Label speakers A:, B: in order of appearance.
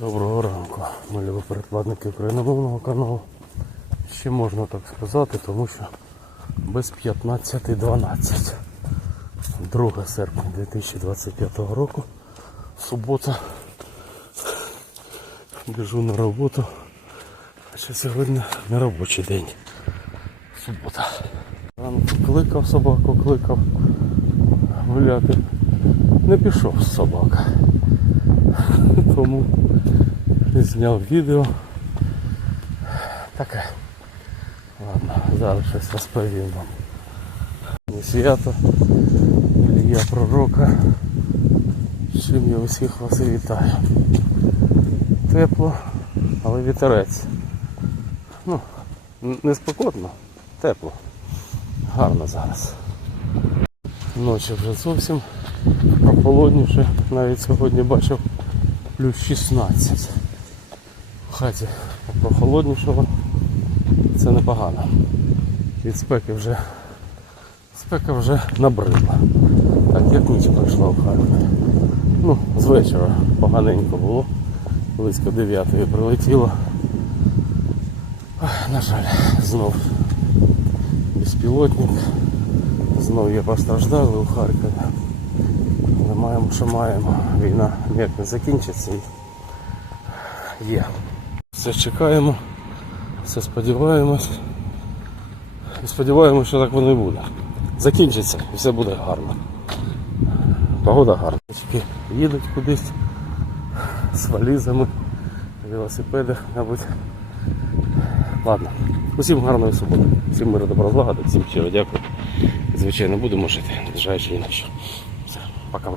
A: Доброго ранку, ми любі перекладники україномовного каналу. Ще можна так сказати, тому що без 15.12. 2 серпня 2025 року. Субота. Біжу на роботу. Хоча сьогодні не робочий день. Субота. Ранку кликав собаку, кликав гуляти. Не пішов собака. Тому зняв відео. Таке. Ладно, зараз щось розповім вам. Не свято, я пророка. Чим я усіх вас вітаю. Тепло, але вітерець. Ну, не спекотно, тепло. Гарно зараз. Ночі вже зовсім прохолодніше. Навіть сьогодні бачив плюс 16. Хаті прохолоднішого. Це непогано. Від спеки вже спека вже набридла. Так, як ніч пройшла в Харкові. Ну, з вечора поганенько було. Близько 9 прилетіло. Ах, На жаль, знов безпілотник. Знов є постраждали у Харкові. Але маємо, що маємо. Війна ніяк не закінчиться і є. Все чекаємо, все сподіваємось. І сподіваємось, що так воно і буде. Закінчиться і все буде гарно. Погода гарна. Їдуть кудись з валізами, велосипедах, мабуть. Ладно. Усім гарної суботи, всім миру добра злагоди, всім щиро дякую. Звичайно, будемо жити, на що. Все, пока.